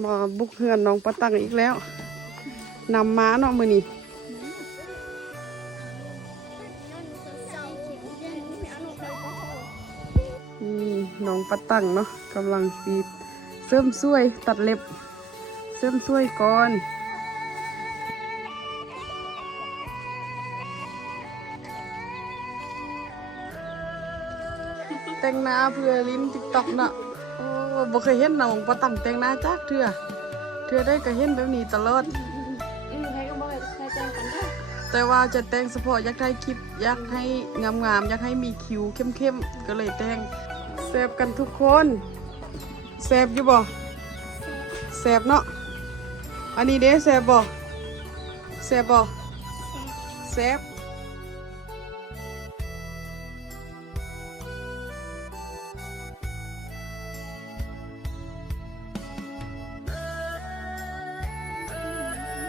มาบุกเฮือนน้องปะตังอีกแล้วนำม้าเนาะมือนี้นี่น้องปะตังเนาะกำลังสีเสริมสวยตัดเล็บ เสริมสวยก่อนแต่งหน้าเพื่อลิ้นติ๊กต็อกเนาะ บ่เคยเห็นน้องปะตังแต่งหน้าจักเทื่อเทื่อได้ก็เห็นแบบนี้ตลอด อืมใครก็บอกใครแจ้งกันได้แต่ว่าจะแต่งเฉพาะอยากได้คลิปอยากให้งามๆอยากให้มีคิวเข้มๆก็เลยแต่งแซบกันทุกคนแซบอยู่บ่แซบเนาะอันนี้เด้แซบบ่แซบบ่แซบ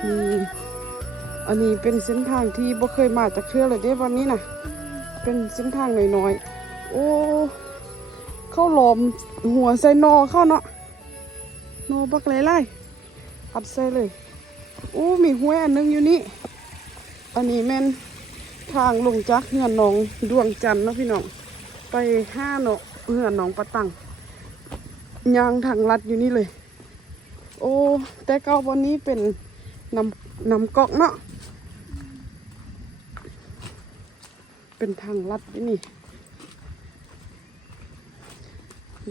นี่อันนี้เป็นเส้นทางที่บ่เคยมาจากเทื่อเลยเด้วันนี้นะเป็นเส้นทางน้อยๆโอ้เข้าหลอมหัวใส่นอเข้าเนาะนอบักไล่ๆอัดใส่เลยโอ้มีห้วยอันหนึงอยู่นี่อันนี้แม่นทางลงจากเหือนหนองดวงจันทร์นะพี่น้องไปห้าเนาะเหือนหนองปะตังยางทางลัดอยู่นี่เลย โอ้แต่เก้าวันนี้เป็น นำนำกอกเนาะ เป็นทางลัดนี่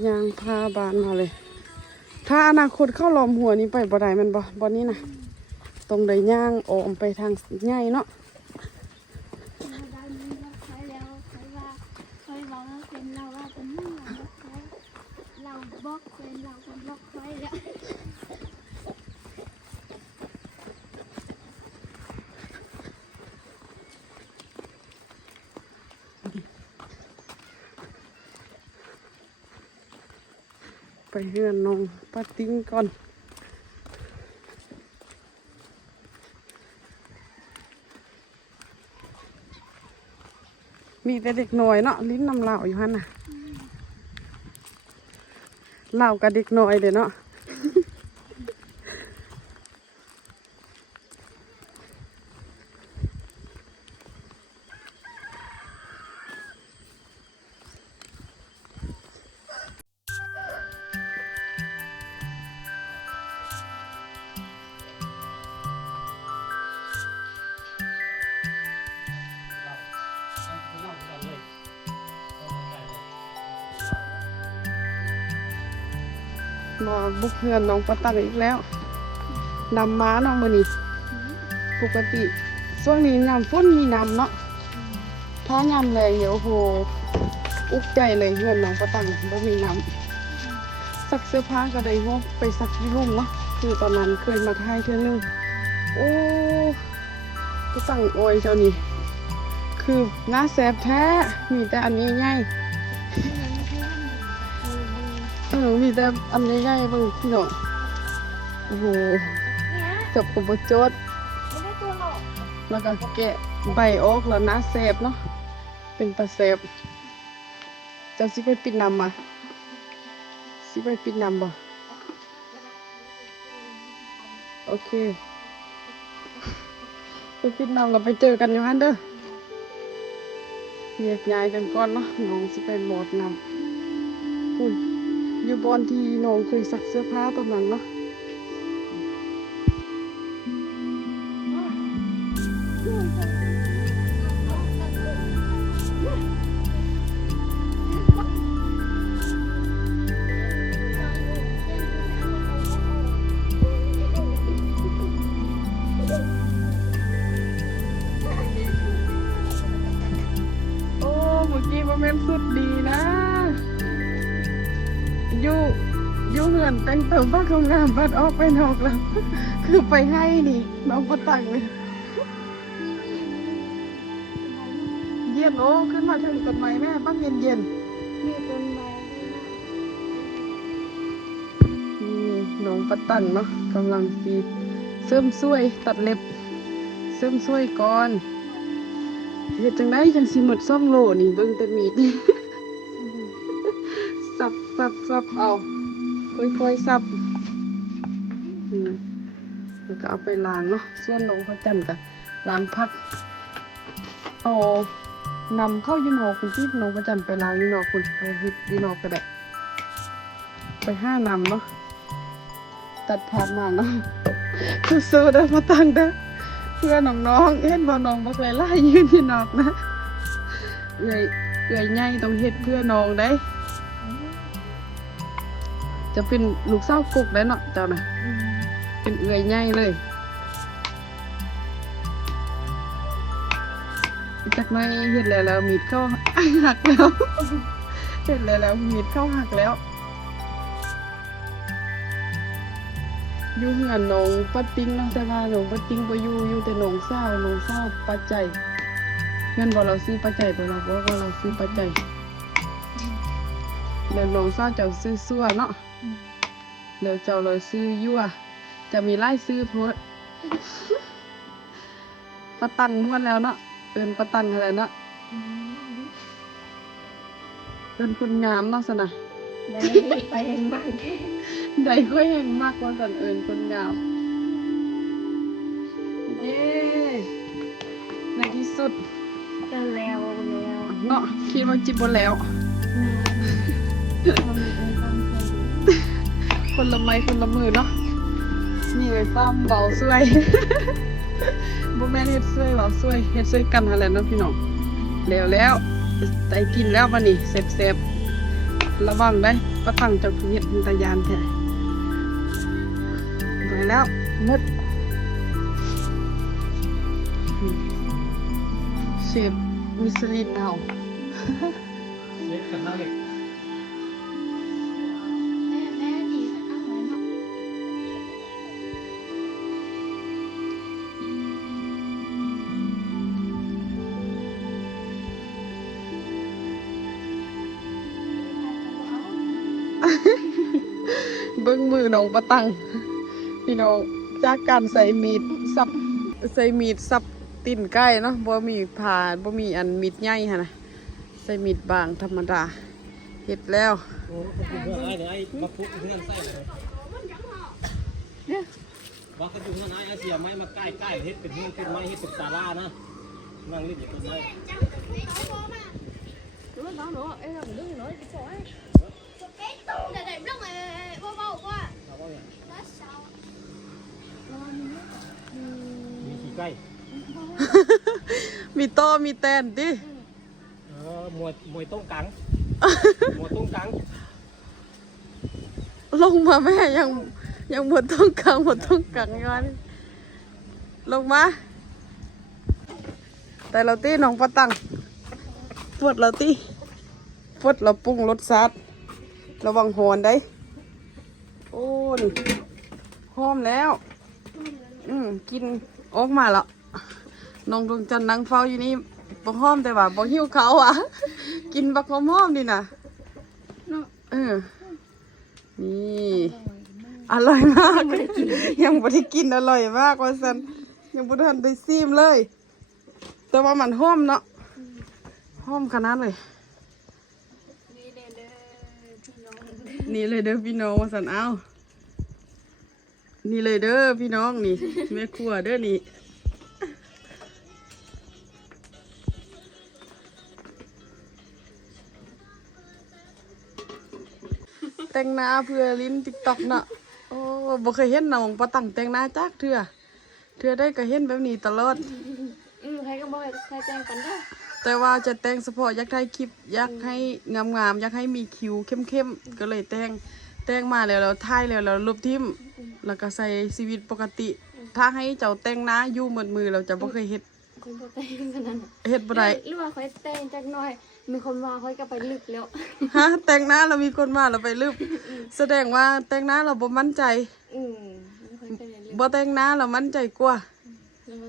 ยางพาบานมาเลย ถ้าอนาคตเข้าหลอมหัวนี้ไปบ่ได้มันบ่บ่นี้นะตรงใดย่างออกไปทางใหญ่เนาะ ได้มีแล้วใครแล้วใครว่าใครบอกว่าเป็นเราว่าเป็นมึงเราบอกใครเราบอกเป็นเราเป็นบอกใครแล้ว ไปเฮือนน้องปาติ้งก่อนมีแต่เด็กน้อยเนาะลิ้นนำเหล่าอยู่ฮันน่ะเหล่ากับเด็กน้อยเด้เนาะ เฮือนน้องปะตังอีกแล้วนำม้าเนาะมือนี้ปกติช่วงนี้น้ำฝนมีน้ำเนาะถ้าน้ำแรงเดี๋ยวโหอุกใจเลยเฮือนน้องปะตังบ่มีน้ำซักเสื้อผ้าก็ได้ว่าไปซักที่ร่มเนาะคือตอนนั้นเคยมาถ่ายเทื่อนึงโอ้ปะตังโอยเจ้านี่คือหน้าแสบแท้มีแต่อันนี้ง่าย เออมีแต่อันใหญ่ๆเบางพี่น้องโอ้โหจบกับบโจดแล้วก็แกะใบออกแล้วนะเซฟเนาะเป็นตาเซฟเจะสิไปปิดนำมาสิไปปิดนำบ่โอเคไปปิดนำเราไปเจอกันอยู่ฮันเด้อแยกย้ายกันก่อนเนาะน้องสิไปหมดนำพุ่น อยู่บอนที่น้องเคยซักเสื้อผ้าตรงนั้นเนาะ เหือนแต่งตัวบ้าของงามบัดออกไปนอกแล้ว คือไปให้นี่น้องก็ตังเลยเย็นโอ้ขึ้นมาถึงต้นไม้แม่บ้างเย็นเย็นมีต้นไม้นี่น้องปะตังเนาะกำลังสีเสริมสวยตัดเล็บ เสริมสวยก่อนเฮ็ดจังได้จังสิหมดซ่องโลนี่เบิ่งแต่มีดสับสับสับเอา ค่อยๆสับแล้วก็เอาไปล้างเนาะส่วนน้องพระจันทร์ก็ล้างพักเอานำเข้ายูนอคุณที่น้องพระจันทร์ไปล้างยูนอคุณไปเฮ็ดยูนอกก็ได้ไปห้านำเนาะตัดผ่านมาเนาะสู้ๆเด้มาตั้งเด้อเพื่อน้องๆเห็นบ่น้องบ่เคยไล่ยืนที่นอกนะเอื้อยเอื้อยใหญ่ต้องเฮ็ดเพื่อน้องได้ จะเป็นลูกสาวกุกได้เนาะเจ้านะเป็นเอื้อยใหญ่เลยจากนั้นเห็นแล้วแล้วมีดเข้าหักแล้วเห็นแล้วแล้วมีดเข้าหักแล้วอยู่เหือนหนองปัดติ้งเนาะแต่ว่าหนองปัดติ้งบ่อยู่อยู่แต่หนองเศร้าหนองเศร้าปัจจัยเงินบ่เราซื้อปัจจัยไปเราบอกว่าเราซื้อปัจจัยแล้วหนองเศร้าจ้าซื้อซั่วเนาะ เดี๋ยวเจ้าเลยซื้อยั่วจะมีไล่ซื้อโพดประตันมวนแล้วเนาะเอินประตันอะไรเนาะเอินคนงามเนาะสนะได้ไปเองบ้างใดก็แห่งมากกว่าสันเอินคนงามเย้ในที่สุดก็แล้วแล้วเนาะคิดว่าจิบบนแล้ว คนละไม้คนละมือเนาะนี่เลยฟ้ามเบาสวยบ่แม่นเฮ็ดสวยเบาสวยเฮ็ดสวยกันนั่นแหละเนาะพี่น้องแล้วแล้วได้กินแล้วบัดนี้เสร็จๆระวังได้ประตังจาคือเฮ็ดตายานแท้ไปแล้วหมดเชฟมิสลินเฮาเล็กกับหน้าเล็ก เบิ้งมือน้องประตังพี่น้องจากการใส่มีดสับใส่มีดสับตีนไก่เนาะบ่มีผ่าบ่มีอันมีดใหญ่หั่นน่ะใส่มีดบางธรรมดาเฮ็ดแล้วโอ้ขอบคุณเพื่อนไอ้เดี๋ยวไอ้มาพุกเพื่อนใส่เลยว่ากันอยู่เพื่อนไอ้ไอ้เสียไม้มาใกล้ใกล้เฮ็ดเป็นเพื่อนเป็นไม้เฮ็ดเป็นศาลานะนั่งเล่นอยู่ต้นไม้ để để lúc này vô vô qua เราก็เนี่ย nó sao มีขี้ใกล้มีโตมีแตนติเออมวยมวยต้งกังมวยต้งกังลงมาแม่ยังยังบ่ต้องกลางบ่ต้องกลางงานลงมา แต่เราตีน้องปะตังปวดเราตีปวดเราปรุงรสชาติ ระวังหอนได้ โอ้นี่หอมแล้ว อืมกินออกมาแล้วน้องดวงจันทร์นั่งเฝ้าอยู่นี่บ่หอมแต่ว่าบ่หิวเขาอะ กินบักหอมหอมๆนี่นะเออนี่อร่อยมาก ยังบ่ได้กินอร่อยมากว่าซันยังบ่ทันได้ซีมเลย แต่ว่ามันหอมเนาะหอมขนาดเลย đi để để thì nó นี่เลยเด้อพี่น้องสันเอานี่เลยเด้อพี่น้องนี่แม่ครัวเด้อนี่แต่งหน้าเพื่อลิ้นติ๊กต็อกเนาะโอ้บ่เคยเห็นน้องปะตั้งแต่งหน้าจักเทื่อเทื่อได้ก็เห็นแบบนี้ตลอด ừ thấy cái bôi thấy tên còn đó แต่ ว่าจะแต่งเฉพาะอยากได้คลิปอยากให้งามๆอยากให้มีคิวเข้มๆก็เลยแต่งแต่งมาแล้วแล้วถ่ายแล้วแล้วลบทิมแล้วก็ใส่ชีวิตปกติ ถ้าให้เจ้าแต่งหน้าอยู่เหมือนมือเราจะบ่เคยเฮ็ดคนบ่แต่งกันนั่นเฮ็ดบ่ได้หรือว่าค่อยแต่งจักหน่อย มีคนมาค่อยก็ไปลึกแล้วฮะแต่งหน้าเรามีคนมาเราไปลืบแสดงว่าแต่งหน้าเราบ่มั่นใจอืมค่อยไปลึกบ่แต่งหน้าเรามั่นใจกว่า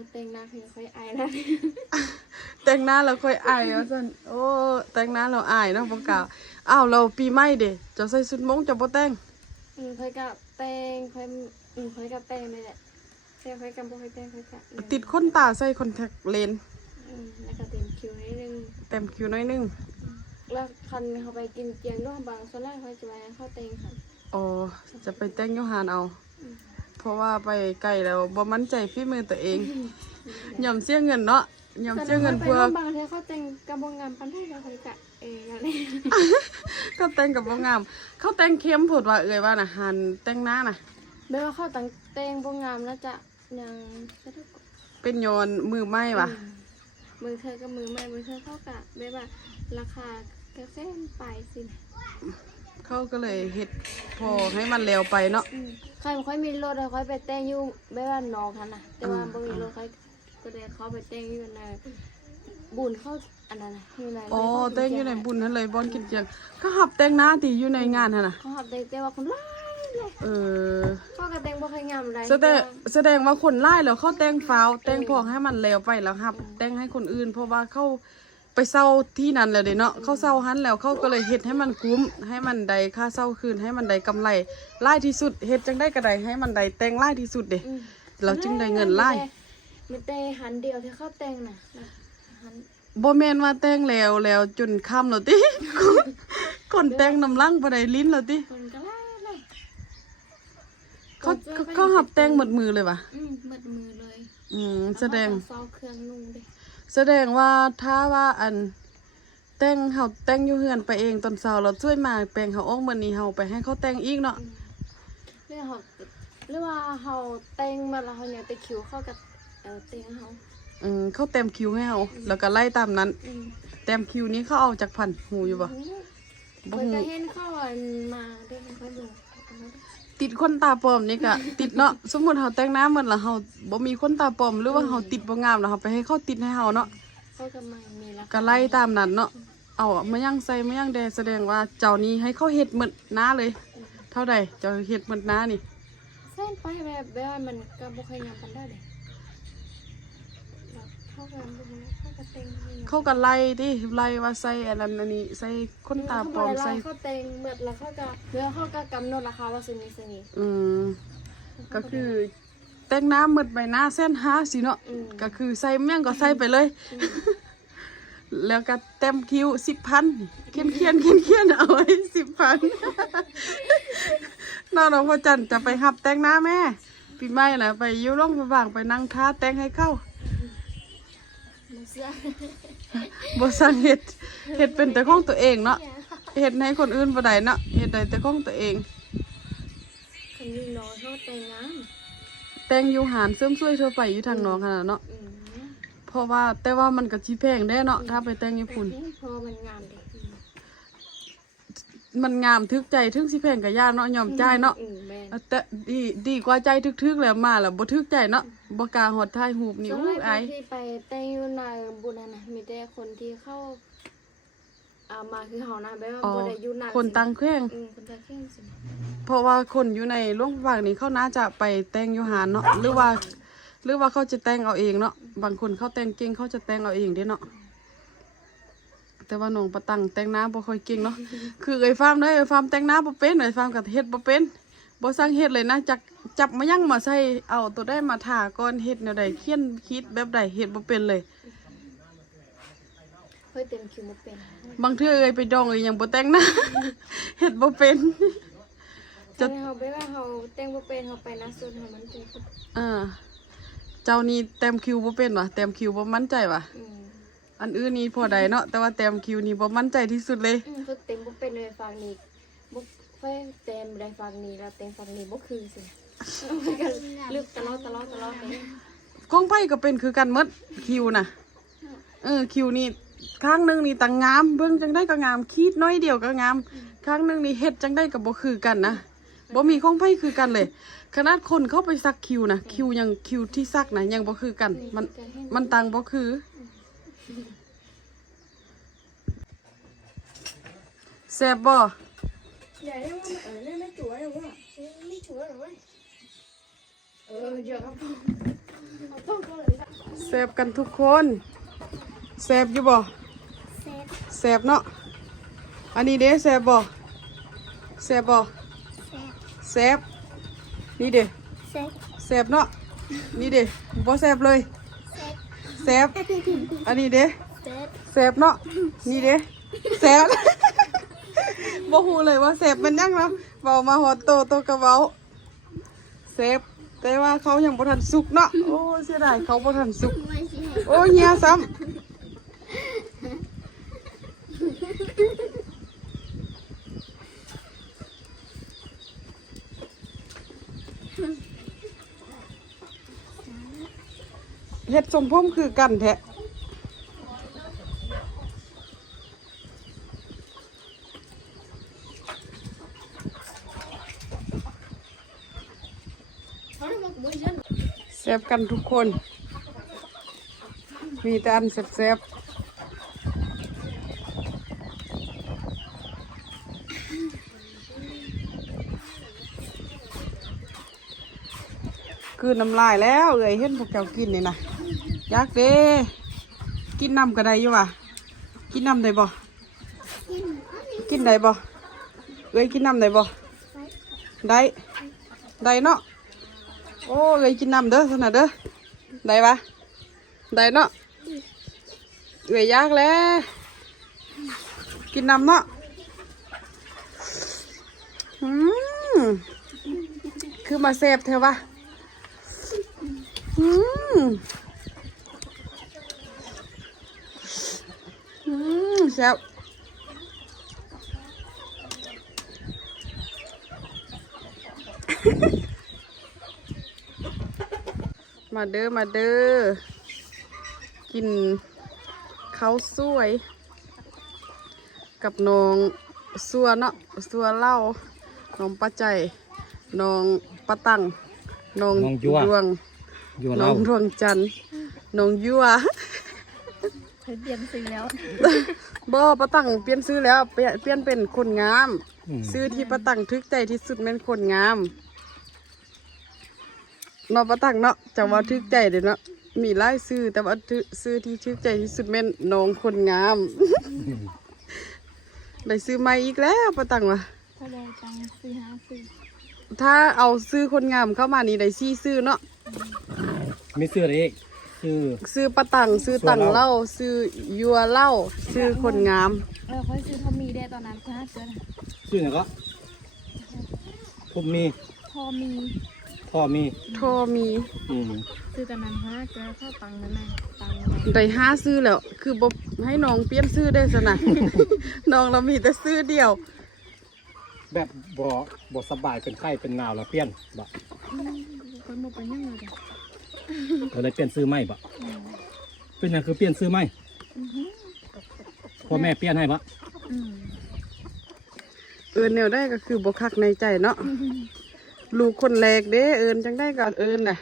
แล้วก็แต่งหน้าคือค่อยอายนะแต่งหน้าเราค่อยอายว่าซั่นโอ้แต่งหน้าเราอายเนาะบ่กล้าอ้าวเราปีใหม่เด้เจะใส่ชุดมงจะบ่แต่งอืมค่อยก็แต่งค่อยอืมค่อยก็แต่งนี่แหละแต่ค่อยก็บ่ค่อยแต่งค่อยก็อืมติดขนตาใส่คอนแทคเลนส์อืมแล้วก็เต็มคิวให้นึงเต็มคิวหน้อยหนึงแล้วคันเขาไปกินเจียงด้วยบางส่วนแรกเขาจะไปเขาเต็งค่ะอ๋อจะไปแต่งอยูหานเอาพ เพราะว่าไปไกลแล้วบ่มั่นใจฝีมือตัวเองยอมเสียเงินเนาะยอมเสียเงินเพื่อแต่บางทีเขาแต่งกระบองงามปันให้เราเลยกะเอออะไรก็แต่งกับบ่งาม เขาแต่งเข้มโพดว่าเอ่ยว่าน่ะหันแต่งหน้าน่ะไม่ว่าเขาแต่งแต่งบองงามแล้วจะยังจะได้กเป็นโยนมือไม้ว่ะมือเธอกับมือไม่มือเธอเข้ากะแบบว่าราคาก็เส้นไปสิ เขาก็เลยเฮ็ดพอให้มันเร็วไปเนาะอืมใครบ่ค่อยมีรถเลยค่อยไปแต่งอยู่แบบว่าน้องคันน่ะ แต่ว่าอืมบ่มีรถค่อยก็เลยเขาไปแต่งอยู่ในบุญเข้าอันนั้นน่ะอยู่ในอ๋อแต่งอยู่ในบุญนั่นเลยบอนกินเจียงก็หับแต่งหน้าตีอยู่ในงานหั่นน่ะ เขาหับแต่งแต่ว่าคนร้ายเลยเออเขาก็แต่งบ่ค่อยงามอะไรแสดงแสดงว่าคนไล่แล้วเขาแต่งฟาวแต่งพองให้มันเร็วไปแล้วครับ แต่งให้คนอื่น เพราะว่าเขา ไปเศร้าที่นั้นแล้วเด้เนาะเขาเศร้าหันแล้วเขาก็เลยเฮ็ดให้มันคุ้ม ให้มันได้ค่าเศร้าคืนให้มันได้กำไรไล่ที่สุดเฮ็ดจังได้ก็ได้ให้มันได้แต่งไล่ที่สุดเด้อืมเราจึงได้เงินไล่มีแต่หันเดียวที่เขาแต่งน่ะนะหันบ่แม่นว่าแต่งแล้วแล้วจนค่ำแล้วติคนแต่งน้ำลังบ่ได้ลิ้นแล้วติคนก็ไล่เลยเขาเขาเขาหับแต่งหมดมือเลยว่ะอืมหมดมือเลยอืมแสดงเอามาเซาเครื่องนุ่งเด้ แสดงว่าถ้าว่าอันแต่งเฮาแต่งอยู่เฮือนไปเองตอนเช้าเราช่วยมาแปลงเฮาออกมื้อนี้เฮาไปให้เขาแต่งอีกเนาะเรื่องเขาหรือว่าเขาแต่งมาแล้วเขาเนี่ยแต่คิวเข้ากับเออแต่งเขาอืมเขาเต็มคิวให้เฮาแล้วก็ไล่ตามนั้นอืมเต็มคิวนี้เขาเอาจากพันหูอยู่บ่เบ่คยฮู้ก็เห็นเขาอันมาได้ค่อยดู ติดคนตาปลอมนี่ก็ติดเนาะสมมุติเฮาแต่งหน้าเหมือนละเฮาบ่มีคนตาปลอมหรือว่าเฮาติดบ่งามแล้วเฮาไปให้เขาติดให้เฮาเนาะเขาก็ไม่มีราคาก็ไล่ตามนั้นเนาะเอามายังใส่มายังแดแสดงว่าเจ้านี้ให้เขาเฮ็ดหมดหน้าเลย เท่าใดเจ้าเฮ็ดหมดหน้านี่เส้นไปแบบแบบมันก็บ่ค่อยงามกันได้เลย เข้ากันบ่เข้ากับแต่งบ่งามเขาก็ไล่ดิไล่ว่าใส่อันนั้นอันนี้ใส่คนตาปลอมใส่เขาแต่งเมื่อแล้วเขาก็เมื่อเขาก็กำหนดราคาว่าสิมีสิมีอืมก็คือแต่งหน้าหมดใบหน้าเส้นห้าสิเนาะอืมก็คือใส่เมี่ยงก็ใส่ไปเลย แล้วก็เต็มคิวสิบพันเขียนเขียนเขียนเขียนเอาไว้สิบพันน้องน้องพ่อจันจะไปหับแต่งหน้าแม่ปีใหม่นะไปอยุ่ร่องพระบางไปนั่งท้าแต่งให้เข้าบ่เสื้อบ่สั่งเฮ็ดเฮ็ดเป็นแต่ของตัวเองเนาะเฮ็ดให้คนอื่นบ่ได้เนาะเฮ็ดได้แต่ของตัวเองคนอยู่น้อยเขาแต่งงานแต่งอยู่หารเสริมสวยทั่วไปอยู่ทางน้องขนาดเนาะอืมเพราะว่าแต่ว่ามันก็สิแพงแน่เนาะถ้าไปแต่งญี่ปุ่นแต่พอมันงามเด็ก มันงามทึกใจทึกสิแพงก็ย่านเนาะยอมจ่ายเนาะอืมแม่นแต่ดีดีกว่าใจทึกๆแล้วมาแล้วบ่ทึกใจเนาะบ่กล้าฮอดถ่ายรูปนี่ส่วนอู้มากอายที่ไปแต่งอยู่ในบุญนั่นนะมีแต่คนที่เข้าเอามาคือเฮานะแบบว่าอ๋อบ่ได้อยู่นานคนตังแข้ง อืมคนตางแข้งสิเพราะว่าคนอยู่ในโรงพยาบาลนี่เขาน่าจะไปแต่งอยู่หารเนาะหรือว่า หรือว่าเขาจะแต่งเอาเองเนาะบางคนเขาแต่งเก่งเขาจะแต่งเอาเองเด้เนาะ แต่ว่าน้องปะตังแต่งหน้าบ่ค่อยเก่งเนาะ คือเอ้ยฟาร์มเด้อเอ้ยฟาร์มแต่งหน้าบ่เป็นเอ้ยฟาร์มก็เฮ็ดบ่เป็นบ่สั่งเฮ็ดเลยนะจักจับมายังมาใส่เอาตัวได้มาทาก่อนเฮ็ดแนวใดเขียนคิดแบบใดเฮ็ดบ่เป็นเลยเฮ้ยเต็มคิวบ่เป็น บางเทื่อเอ้ยไปดองเอ้ยยังบ่แต่งหน้าเฮ็ดบ่เป็นจะจะเฮาไปว่าเฮาแต่งบ่เป็นเฮาไปนะส่วนเฮามันเป็นคนอ่าเจ้านี่เต็มคิวบ่เป็นวะเต็มคิวบ่มั่นใจวะอืม อันอื่นนี่พอได้เนาะแต่ว่าเต็มคิวนี่บ่มั่นใจที่สุดเลยอืมคือเต็มบ่เป็นเลยฝั่งนี้บ่ค่อยเต็มได้ฝั่งนี้แล้วเต็มฝั่งนี้บ่คือสิมันก็ลึกตลอดตลอดตลอดไปของไผก็เป็นคือกันหมดคิวน่ะเออคิวนี่ข้างหนึงนี่ตังงามเบิ่งจังได้ก็งามคีดน้อยเดียวก็งามข้างหนึงนี่เฮ็ดจังได้ก็บ่คือกันนะบ่มีของไผคือกันเลย ขนาดคนเข้าไปซักคิวนะคิวยังคิวที่ซักนะยังบ่คือกัน มันจะให้มันต่างบ่คือ แซ่บบ่อย่าเรียกว่าเออเรียกไม่จั่วหรอว่าเอ้ยไม่จั่วหรอวะเออเดี๋ยวครับผมเอาต้องก็เลยละแซ่บกันทุกคนแซ่บอยู่บ่เซฟแซ่บเนาะอันนี้เด้แซ่บบ่แซ่บบ่เซฟแซ่บนี่เด้เซฟแซ่บเนาะนี่เด้บ่แซ่บเลยเซฟแซ่บอันนี้เด้เซฟแซ่บเนาะนี่เด้แซ่บ บ่ฮู้เลยว่าแซ่บเป็นยังเนาะเว้ามาฮอดโตโตก็เว้าแซ่บแต่ว่าเขายังบ่ทันสุกเนาะโอ้เสียดายเขาบ่ทันสุก โอ้เฮียซ้ำเฮ็ดสมพมคือกันแท้ เขาได้บอกบุญฉัน แซ่บกันทุกคน มีแต่อันแซ่บๆคือน้ำลายแล้วเอ้ยเห็นพวกแกวกินนี่นะอยากเด้กินน้ำก็ได้อยู่ว่ะกินน้ำได้บ่กินอันนี้กินได้บ่เอ้ยกินน้ำได้บ่ได้ได้เนาะ โอ้เอ้ยกินน้ำเด้อสนะเด้อได้ปะได้เนาะเอ้ยยากแล้วกินน้ำเนาะอืมคือมาเสพเธอวะอืมอืมแซ่บ มาเด้อมาเด้อกินข้าวสวย กับน้องสัวเนาะสัวเล่าน้องป้าใจน้องป้าตังน้องน้องยั่ว ดวงอยู่น้เราองดวงจันทร์น้องยั่ว เคยเปลี่ยนสีแล้ว บ่ป้าตังเปลี่ยนซื้อแล้วเปลี่ยนเปลี่ยนเป็นคนงาม อืมซื้อที่ป้าตังทึกใจที่สุดแม่นคนงาม เนาะป้าตังเนาะจะว่าทึกใจเด้อเนาะมีหลายซื้อแต่ว่าทึซื้อที่ทึกใจที่สุดแม่นน้องคนงาม ได้ซื้อใหม่อีกแล้วป้าตังวะถ้าได้ตังค์สี่ห้าสี่ถ้าเอาซื้อคนงามเข้ามานี่ได้ซี่ซื้อเนาะมีเสื้ออะไรอีกชื่อซื้อป้าตังซื้อตังซื้อเหล้าเหล้าซื้อยัวเหล้าซื้อคนงามเออเขาซื้อทอมมีได้ตอนนั้นค่ะเจอนะชื่อไหนก็ทุบมีพอมี พ่อมีโทรมีอืมซื้อตอนนั้นค่ะเจอเข้าตังค์นั่นไงตังค์อะไรได้ห้าซื้อแล้ว คือบบให้น้องเปลี่ยนซื้อได้สนะ น้องเรามีแต่ซื้อเดียว แบบบ่บ่สบายเป็นไข้เป็นหนาวแล้วเปลี่ยนบ่คนหมดไปยังไงจ้ะก็เลยเปลี่ยนซื้อใหม่บ่เป็นหยังคือเปลี่ยนซื้อใหม่พ่อแม่เปลี่ยนให้บ่อืมเอินแนวได้ก็คือบคักในใจเนาะ ลูกคนแรกเด้เอินจังได้ก่อนเอินน่ะ